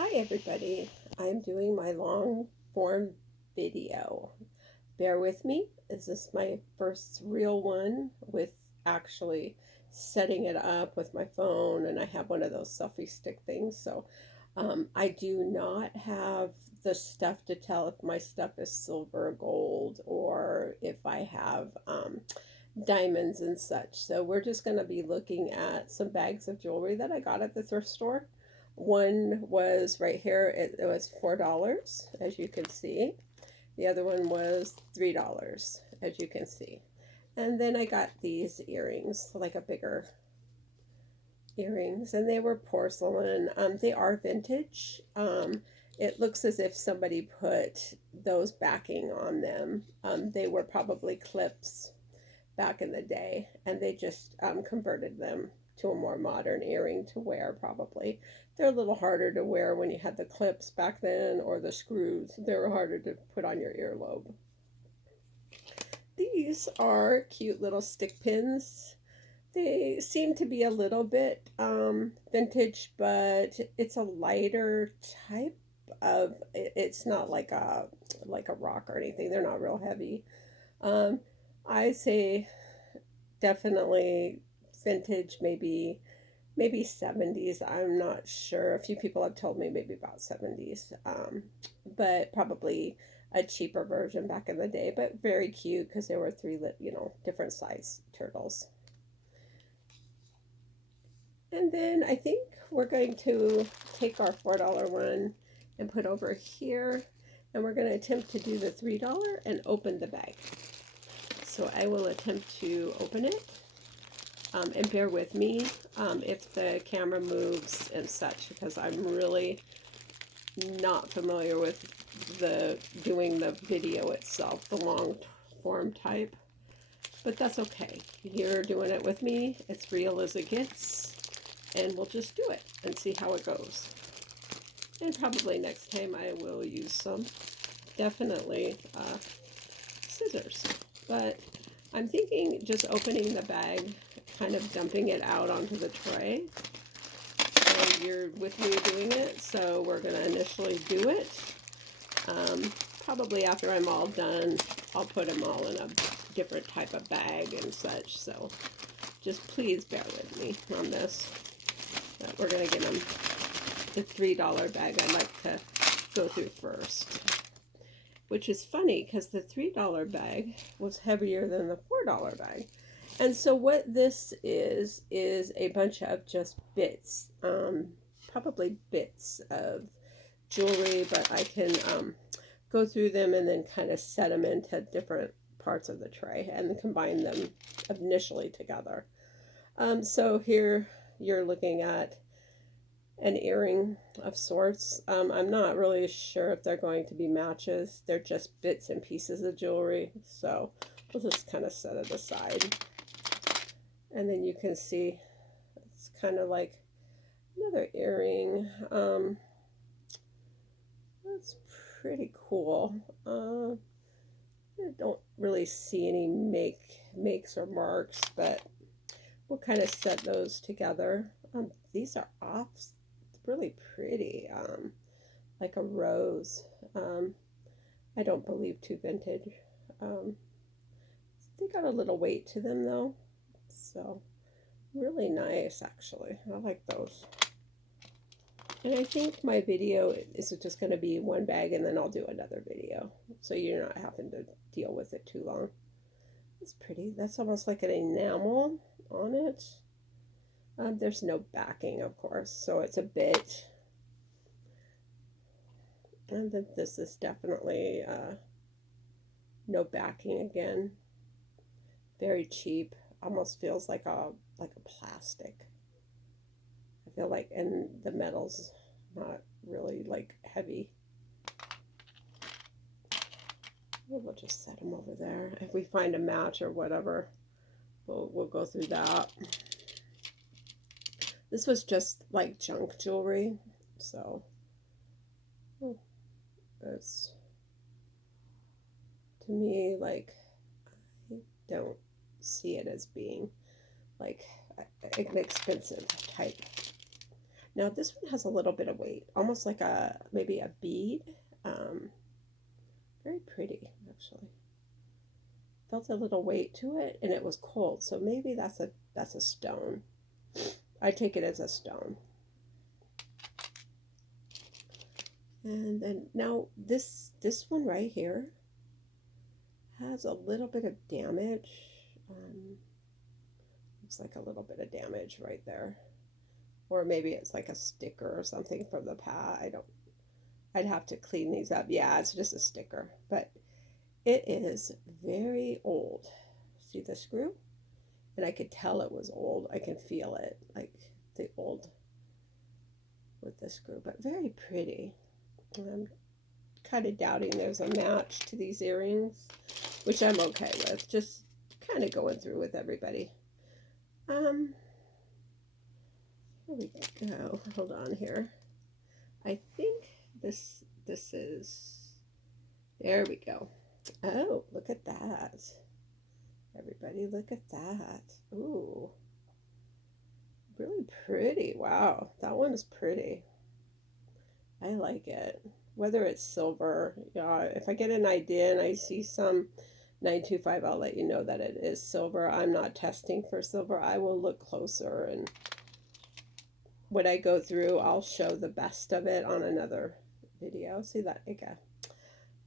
Hi everybody, I'm doing my long form video. Bear with me. This is my first real one with actually setting it up with my phone, and I have one of those selfie stick things. I do not have the stuff to tell if my stuff is silver or gold or if I have diamonds and such. So we're just going to be looking at some bags of jewelry that I got at the thrift store. One was right here, it was $4, as you can see. The other one was $3, as you can see. And then I got these earrings, like a bigger earrings, and they were porcelain. They are vintage. It looks as if somebody put those backing on them. They were probably clips back in the day, and they just converted them to a more modern earring to wear, probably. They're a little harder to wear when you had the clips back then, or the screws. They were harder to put on your earlobe. These are cute little stick pins. They seem to be a little bit vintage, but it's a lighter type of. It's not like a rock or anything. They're not real heavy. Um, I say definitely vintage, maybe 70s. I'm not sure. A few people have told me maybe about 70s, but probably a cheaper version back in the day. But very cute because there were three, different size turtles. And then I think we're going to take our $4 one and put over here, and we're going to attempt to do the $3 and open the bag. So I will attempt to open it. And bear with me if the camera moves and such, because I'm really not familiar with doing the video itself, the long form type. But that's okay. You're doing it with me. It's real as it gets. And we'll just do it and see how it goes. And probably next time I will use some, definitely scissors. But I'm thinking just opening the bag, kind of dumping it out onto the tray. And you're with me doing it, so we're going to initially do it. Probably after I'm all done, I'll put them all in a different type of bag and such. So just please bear with me on this. But we're going to get them the $3 bag I'd like to go through first. Which is funny because the $3 bag was heavier than the $4 bag. And so what this is a bunch of just bits, probably bits of jewelry, but I can go through them and then kind of set them into different parts of the tray and combine them initially together. So here you're looking at an earring of sorts. I'm not really sure if they're going to be matches. They're just bits and pieces of jewelry. So we'll just kind of set it aside. And then you can see it's kind of like another earring. That's pretty cool. I don't really see any makes or marks, but we'll kind of set those together. These are off really pretty, like a rose. I don't believe too vintage. They got a little weight to them though, so really nice actually. I like those. And I think my video is just going to be one bag and then I'll do another video, so you're not having to deal with it too long. It's pretty. That's almost like an enamel on it. There's no backing, of course, so it's a bit. And then this is definitely no backing again. Very cheap. Almost feels like a plastic. I feel like, and the metal's not really like heavy. We'll just set them over there. If we find a match or whatever, we'll go through that. This was just like junk jewelry, so it's, to me, like, I don't see it as being like an expensive type. Now this one has a little bit of weight, almost like maybe a bead. Very pretty, actually. Felt a little weight to it, and it was cold, so maybe that's a stone. I take it as a stone. And then now this one right here has a little bit of damage. Looks like a little bit of damage right there. Or maybe it's like a sticker or something from the pad. I'd have to clean these up. Yeah, it's just a sticker, but it is very old. See the screw? And I could tell it was old. I can feel it, like the old with the screw, but very pretty. I'm kind of doubting there's a match to these earrings, which I'm okay with. Just kind of going through with everybody. Here we go. Hold on here. I think this is, there we go. Oh, look at that. Everybody, look at that. Ooh. Really pretty. Wow, that one is pretty. I like it. Whether it's silver, if I get an idea and I see some 925, I'll let you know that it is silver. I'm not testing for silver. I will look closer, and when I go through, I'll show the best of it on another video. See that?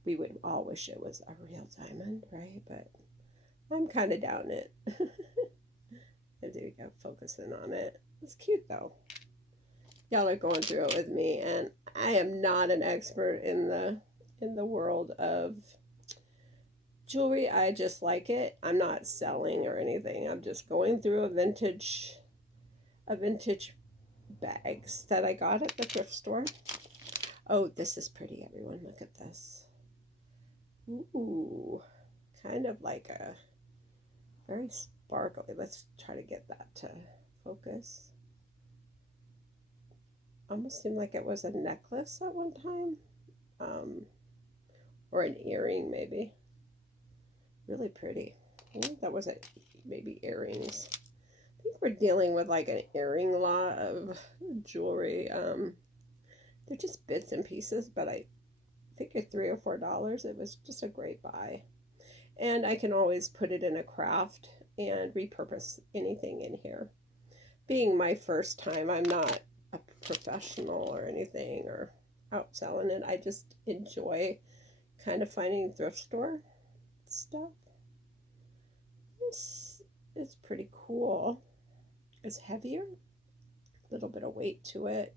We would all wish it was a real diamond, right? But I'm kind of down it. And there we go, focusing on it. It's cute though. Y'all are going through it with me, and I am not an expert in the world of jewelry. I just like it. I'm not selling or anything. I'm just going through a vintage bags that I got at the thrift store. Oh, this is pretty, everyone. Look at this. Ooh, kind of like a very sparkly. Let's try to get that to focus. Almost seemed like it was a necklace at one time, or an earring maybe. Really pretty. That wasn't maybe earrings. I think we're dealing with like an earring lot of jewelry. They're just bits and pieces, but I figured $3 or $4. It was just a great buy. And I can always put it in a craft and repurpose anything in here. Being my first time, I'm not a professional or anything or out selling it. I just enjoy kind of finding thrift store stuff. This is pretty cool. It's heavier, a little bit of weight to it.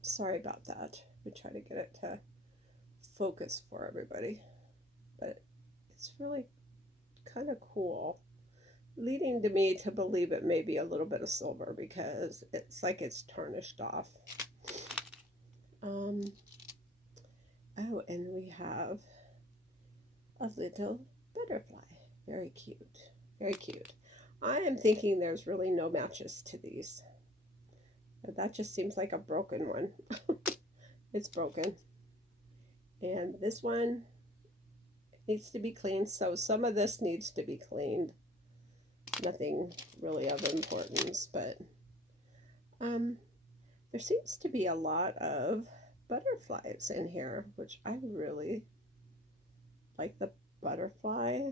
Sorry about that. We try to get it to focus for everybody, but it's really kind of cool, leading to me to believe it may be a little bit of silver because it's like it's tarnished off. Oh, and we have a little butterfly. Very cute. Very cute. I am thinking there's really no matches to these. But that just seems like a broken one. It's broken. And this one needs to be cleaned. So some of this needs to be cleaned. Nothing really of importance, but there seems to be a lot of butterflies in here, which I really like. The butterfly,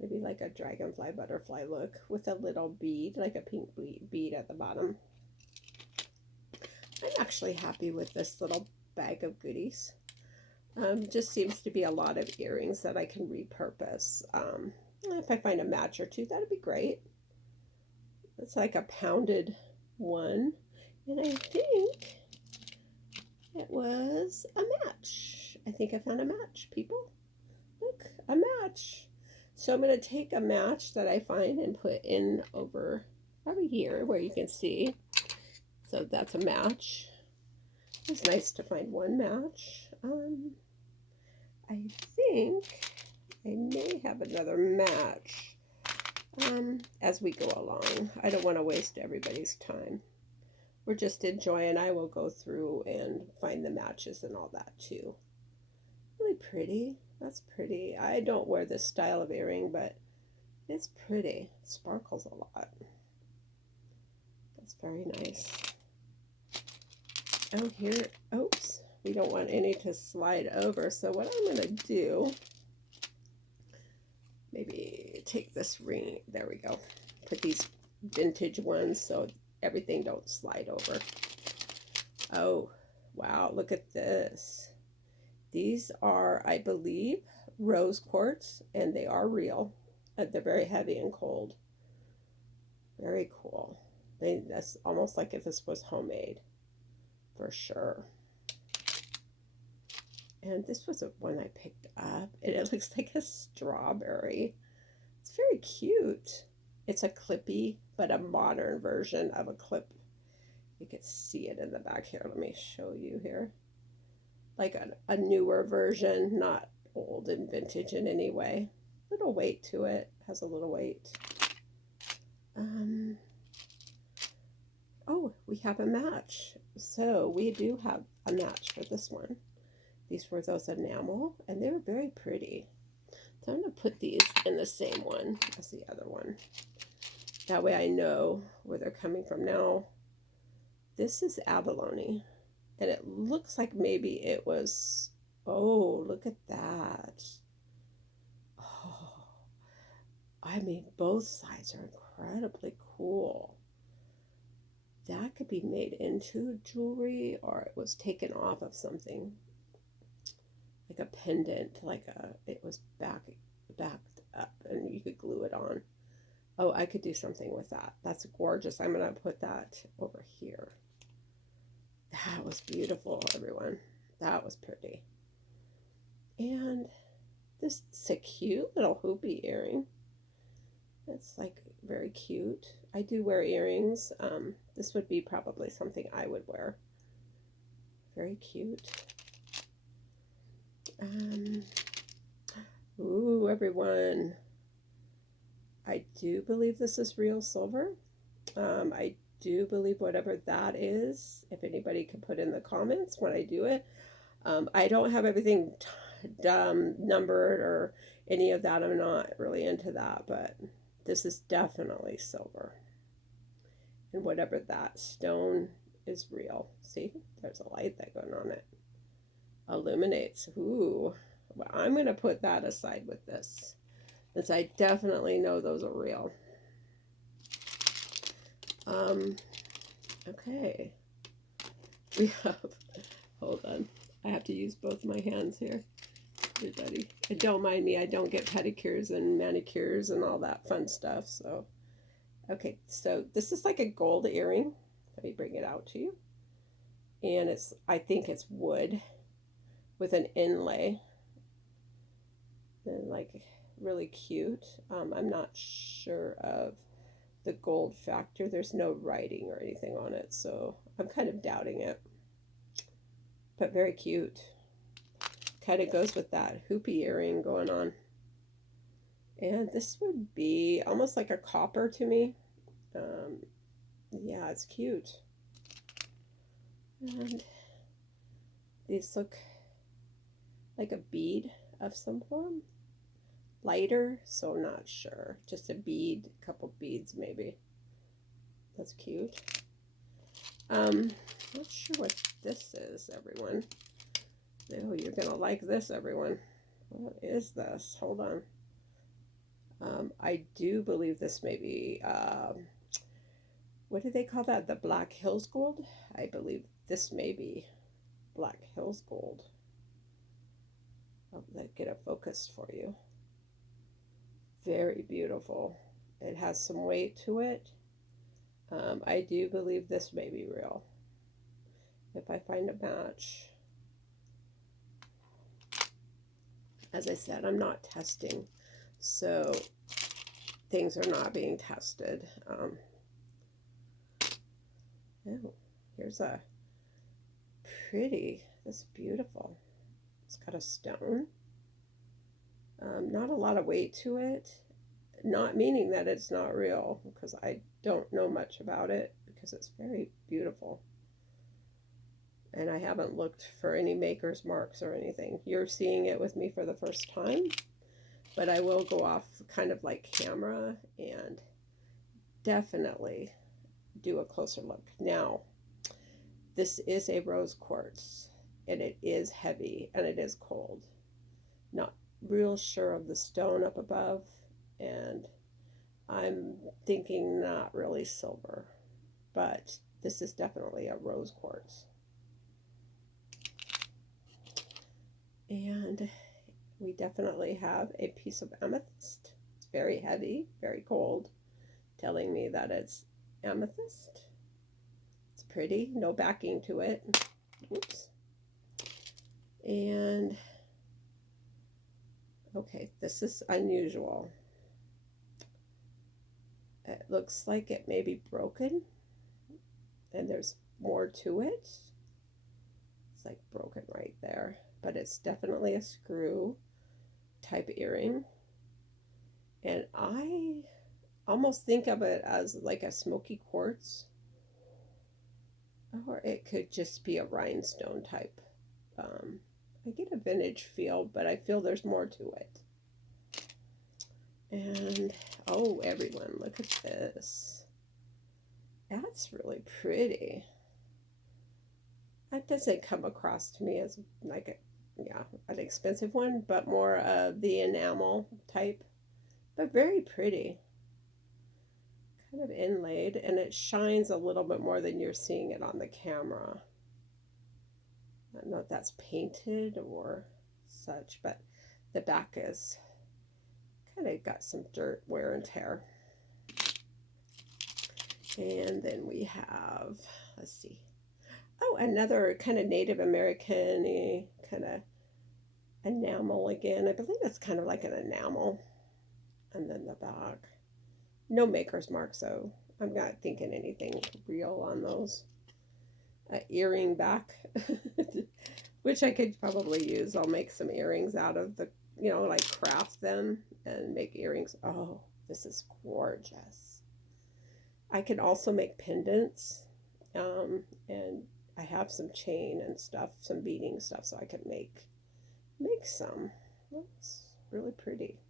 maybe like a dragonfly butterfly look with a little bead, like a pink bead at the bottom. I'm actually happy with this little bag of goodies. Just seems to be a lot of earrings that I can repurpose. If I find a match or two, that'd be great. It's like a pounded one, and I think it was a match. I think I found a match, people. Look, a match. So I'm going to take a match that I find and put in over here where you can see. So that's a match. It's nice to find one match. I think I may have another match as we go along. I don't want to waste everybody's time. We're just enjoying. I will go through and find the matches and all that too. Really pretty. That's pretty. I don't wear this style of earring, but it's pretty. It sparkles a lot. That's very nice. Oh, here, oops, we don't want any to slide over. So what I'm going to do, maybe take this ring, there we go. Put these vintage ones so everything don't slide over. Oh, wow, look at this. These are, I believe, rose quartz, and they are real. They're very heavy and cold. Very cool. That's almost like if this was homemade. For sure. And this was one I picked up, and it looks like a strawberry. It's very cute. It's a clippy, but a modern version of a clip. You can see it in the back here. Let me show you here. Like a newer version, not old and vintage in any way. Little weight to it. Has a little weight. Oh, we have a match. So we do have a match for this one. These were those enamel, and they were very pretty. So I'm going to put these in the same one as the other one. That way I know where they're coming from. Now, this is abalone, and it looks like maybe it was, oh, look at that. Oh, I mean, both sides are incredibly cool. That could be made into jewelry, or it was taken off of something. Like a pendant, it was backed up, and you could glue it on. Oh, I could do something with that. That's gorgeous. I'm going to put that over here. That was beautiful, everyone. That was pretty. And this is a cute little hoopy earring. It's like very cute. I do wear earrings. This would be probably something I would wear. Very cute. Ooh, everyone. I do believe this is real silver. I do believe whatever that is, if anybody can put in the comments when I do it. I don't have everything numbered or any of that. I'm not really into that, but this is definitely silver. And whatever that stone is real. See, there's a light that going on it. Illuminates. Ooh, well, I'm going to put that aside with this, since I definitely know those are real. Okay. We have, hold on. I have to use both my hands here, everybody. And don't mind me, I don't get pedicures and manicures and all that fun stuff, so. Okay, so this is like a gold earring. Let me bring it out to you. And it's, I think it's wood with an inlay. And like really cute. I'm not sure of the gold factor. There's no writing or anything on it, so I'm kind of doubting it. But very cute. Kind of goes with that hoopy earring going on. And this would be almost like a copper to me. Yeah, it's cute. And these look like a bead of some form. Lighter, so not sure. Just a bead, a couple beads maybe. That's cute. Not sure what this is, everyone. Oh, you're gonna like this, everyone. What is this? Hold on. I do believe this may be, what do they call that? The Black Hills Gold? I believe this may be Black Hills Gold. I'll get it focused for you. Very beautiful. It has some weight to it. I do believe this may be real. If I find a match. As I said, I'm not testing, so things are not being tested. Oh, here's a pretty, that's beautiful. It's got a stone. Not a lot of weight to it. Not meaning that it's not real, because I don't know much about it, because it's very beautiful. And I haven't looked for any maker's marks or anything. You're seeing it with me for the first time, but I will go off kind of like camera and definitely do a closer look. Now, this is a rose quartz, and it is heavy and it is cold. Not real sure of the stone up above, and I'm thinking not really silver, but this is definitely a rose quartz. And we definitely have a piece of amethyst. It's very heavy, very cold, telling me that it's amethyst. It's pretty, no backing to it. Oops. And okay, this is unusual. It looks like it may be broken, and there's more to it. It's like broken right there, but it's definitely a screw type earring. And I almost think of it as like a smoky quartz, or it could just be a rhinestone type. I get a vintage feel, but I feel there's more to it. And oh, everyone, look at this. That's really pretty. That doesn't come across to me as like an expensive one, but more of the enamel type, but very pretty. Kind of inlaid, and it shines a little bit more than you're seeing it on the camera. I don't know if that's painted or such, but the back is kind of got some dirt, wear and tear. And then we have, let's see, oh, another kind of Native American-y kind of enamel again. I believe it's kind of like an enamel. And then the back. No maker's mark, so I'm not thinking anything real on those. Earring back, which I could probably use. I'll make some earrings out of the, like craft them and make earrings. Oh, this is gorgeous. I can also make pendants, and I have some chain and stuff, some beading stuff, so I can make some. That's really pretty.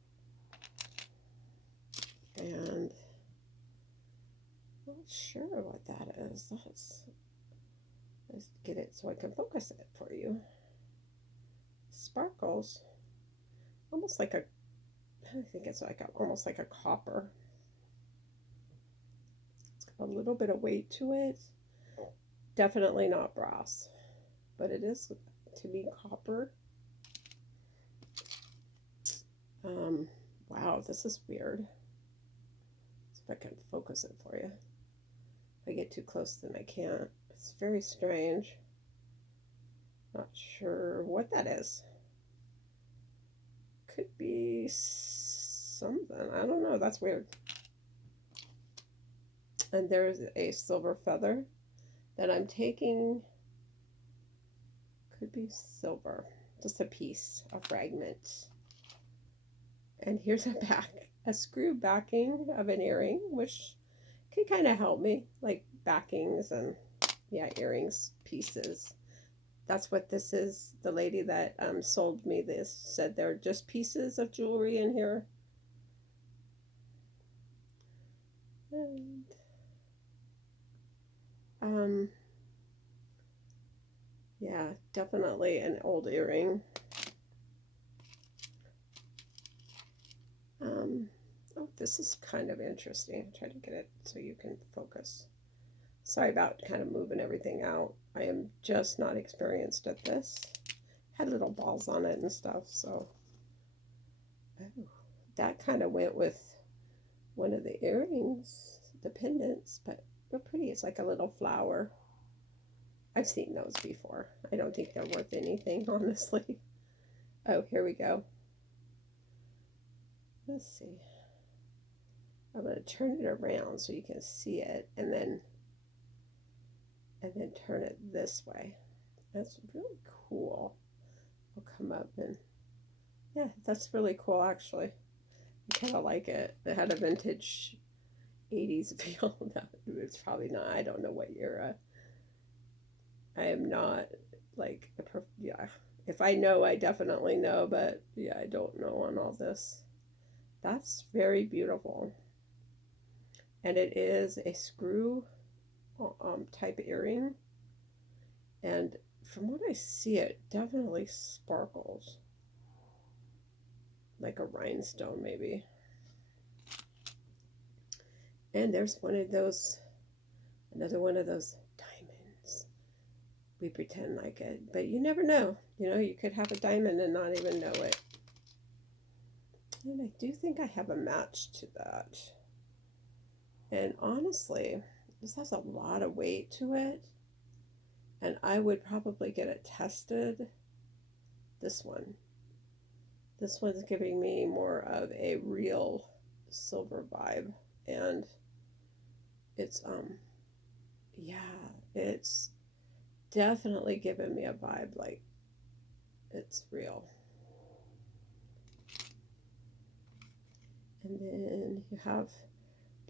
And I'm not sure what that is. Let's get it so I can focus it for you. Sparkles, almost like I think it's like almost like a copper. It's got a little bit of weight to it. Definitely not brass, but it is to me copper. Wow, this is weird. See if I can focus it for you. If I get too close, then I can't. It's very strange. Not sure what that is. Could be something. I don't know. That's weird. And there's a silver feather that I'm taking. Could be silver. Just a piece, a fragment. And here's a screw backing of an earring, which can kind of help me, like backings and earrings pieces. That's what this is. The lady that sold me this said they're just pieces of jewelry in here. And yeah, definitely an old earring. Oh, this is kind of interesting. Try to get it so you can focus. Sorry about kind of moving everything out. I am just not experienced at this. Had little balls on it and stuff, so. Oh, that kind of went with one of the earrings, the pendants, but they're pretty. It's like a little flower. I've seen those before. I don't think they're worth anything, honestly. Oh, here we go. Let's see. I'm going to turn it around so you can see it, and then turn it this way. That's really cool. I'll come up and yeah, that's really cool actually. I kind of like it. It had a vintage 80s feel. No, it's probably not. I don't know what era. I am not like if I know, I definitely know, but yeah, I don't know on all this. That's very beautiful. And it is a screw type earring. And from what I see, it definitely sparkles. Like a rhinestone, maybe. And there's one of those, another one of those diamonds. We pretend like it, but you never know. You know, you could have a diamond and not even know it. And I do think I have a match to that. And honestly, this has a lot of weight to it. And I would probably get it tested. This one. This one's giving me more of a real silver vibe. And it's, yeah, it's definitely giving me a vibe like it's real. And then you have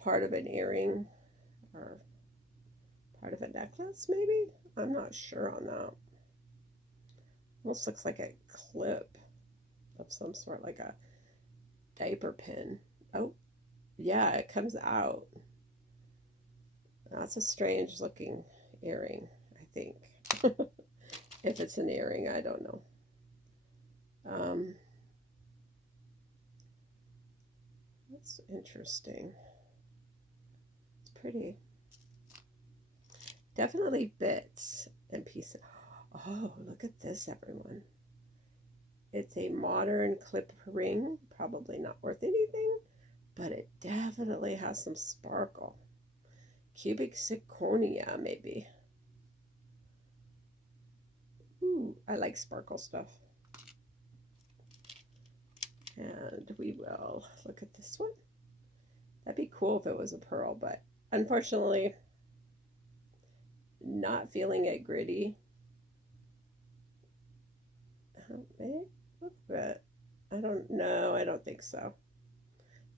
part of an earring or part of a necklace, maybe? I'm not sure on that. Almost looks like a clip of some sort, like a diaper pin. Oh, yeah, it comes out. That's a strange looking earring, I think. If it's an earring, I don't know. That's interesting. It's pretty. Definitely bits and pieces. Oh, look at this, everyone. It's a modern clip ring. Probably not worth anything, but it definitely has some sparkle. Cubic zirconia, maybe. Ooh, I like sparkle stuff. And we will look at this one. That'd be cool if it was a pearl, but unfortunately, not feeling it gritty. Maybe a little bit. I don't know. I don't think so.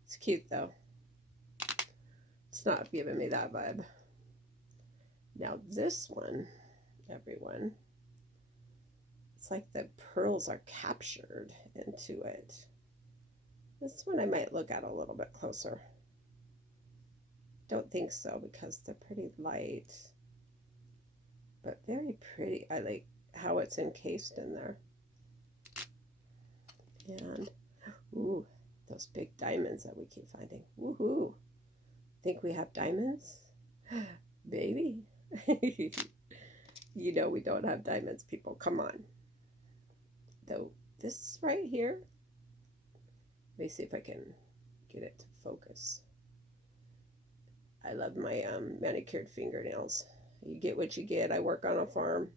It's cute though. It's not giving me that vibe. Now this one, everyone, it's like the pearls are captured into it. This one I might look at a little bit closer. Don't think so because they're pretty light, but very pretty. I like how it's encased in there. And, ooh, those big diamonds that we keep finding. Woohoo! Think we have diamonds? Baby. You know we don't have diamonds, people. Come on. Though, this right here. Let me see if I can get it to focus. I love my manicured fingernails. You get what you get. I work on a farm.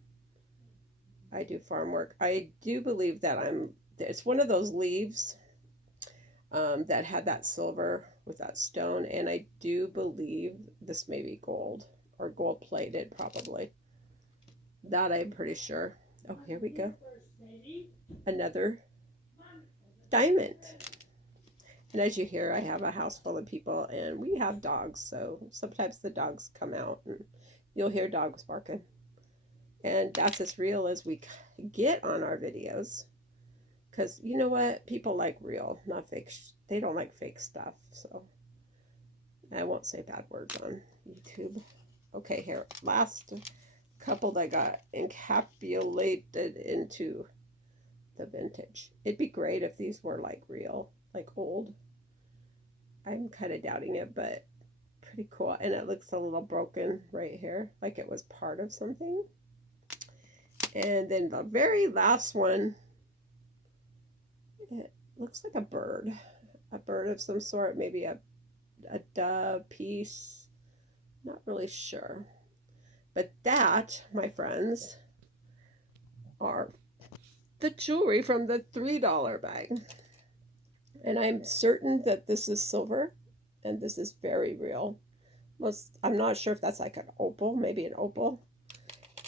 I do farm work. I do believe that it's one of those leaves that had that silver with that stone, and I do believe this may be gold or gold plated, probably. That I'm pretty sure. Oh, here we go. Another diamond. And as you hear, I have a house full of people, and we have dogs, so sometimes the dogs come out, and you'll hear dogs barking. And that's as real as we get on our videos. Because you know what? People like real, not fake. They don't like fake stuff. So I won't say bad words on YouTube. Okay, here. Last couple that got encapsulated into the vintage. It'd be great if these were like real, like old. I'm kind of doubting it, but pretty cool. And it looks a little broken right here, like it was part of something. And then the very last one, it looks like a bird of some sort, maybe a dove piece, not really sure. But that, my friends, are the jewelry from the $3 bag. And I'm certain that this is silver, and this is very real. I'm not sure if that's like an opal, maybe an opal.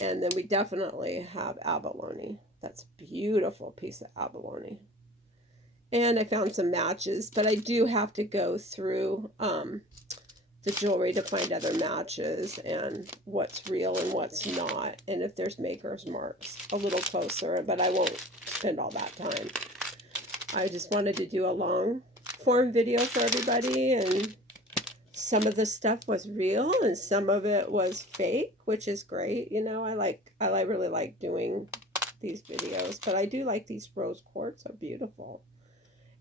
And then we definitely have abalone. That's a beautiful piece of abalone. And I found some matches, but I do have to go through the jewelry to find other matches and what's real and what's not. And if there's maker's marks a little closer, but I won't spend all that time. I just wanted to do a long form video for everybody and some of the stuff was real and some of it was fake, which is great. You know, I really like doing these videos, but I do like these rose quartz are beautiful.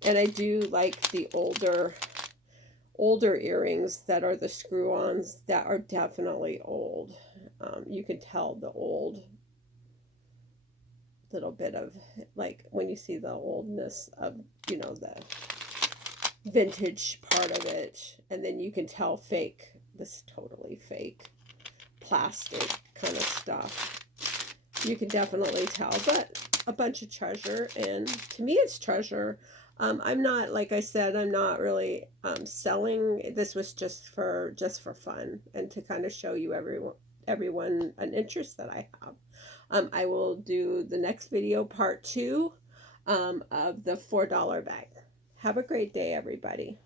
And I do like the older earrings that are the screw-ons that are definitely old. You can tell the old little bit of, like, when you see the oldness of, you know, the vintage part of it, and then you can tell fake, this totally fake plastic kind of stuff. You can definitely tell, but a bunch of treasure, and to me it's treasure. I'm not, like I said, I'm not really selling. This was just for fun and to kind of show you everyone an interest that I have. I will do the next video, part 2 of the $4 bag. Have a great day, everybody.